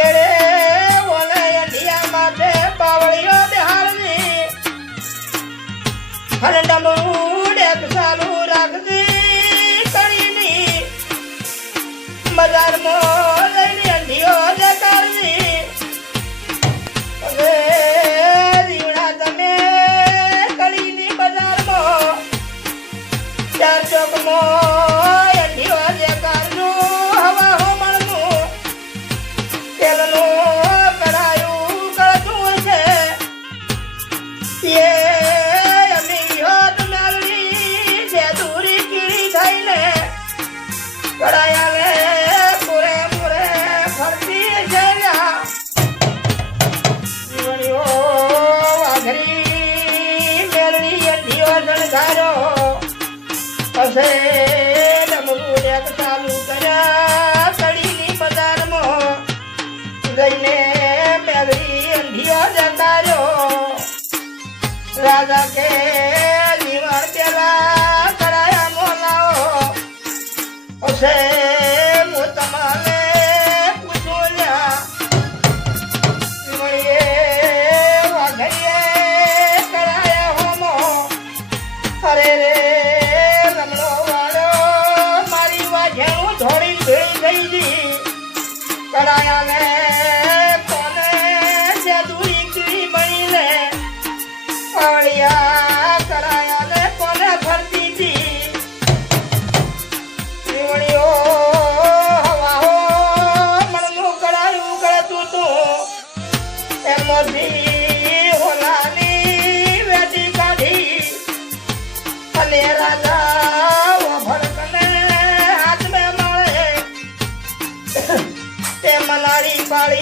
કેડે ઓલે અંધિયા માથે પાવળીઓ બેહાડવી અને ડમરું ડેક ચાલુ રાખવી કળીની બજારમાં લઈને અંધિયો દેખાડવી હવે રીવડા તમે કળીની બજારમાં ચાર ચોકમાં અંધિયો દેખાડજો હવા હો મળનું તેલનું કરાયું કળતું છે એ અમી હોત મેળવી છે દૂરી કીડી થઈને કડાયાને પૂરે પૂરે ફરતી છે જીવણીઓ વાઘરી મેળવી અંધિયો શણગારો હશે ડમરું ડેક ચાલુ કર્યા કડીની બજારમાં જઈને મેળવી અંધિયો જગાડ્યો રાજા કે જીવન પેલા કરાયા મોલાઓ હશે હું તમારે પૂછું જીવણીએ વાઘરીએ કરાયા હોમો અરે રે રમણો વાળો મારી વાઘેણું ધોળી ભેળી ગઈ જી કડાયાને કોને છે દૂરી કીડી બનીને પાવળિયા કડાયાને કોને ફરતી હતી જીવણીઓ હવા હો મણનું કડાયું કળતું તું એમાંથી હોલાની વેટી કાઢી અને રાજા ભડકને હાથ મેં મળે તે મલારી પાળી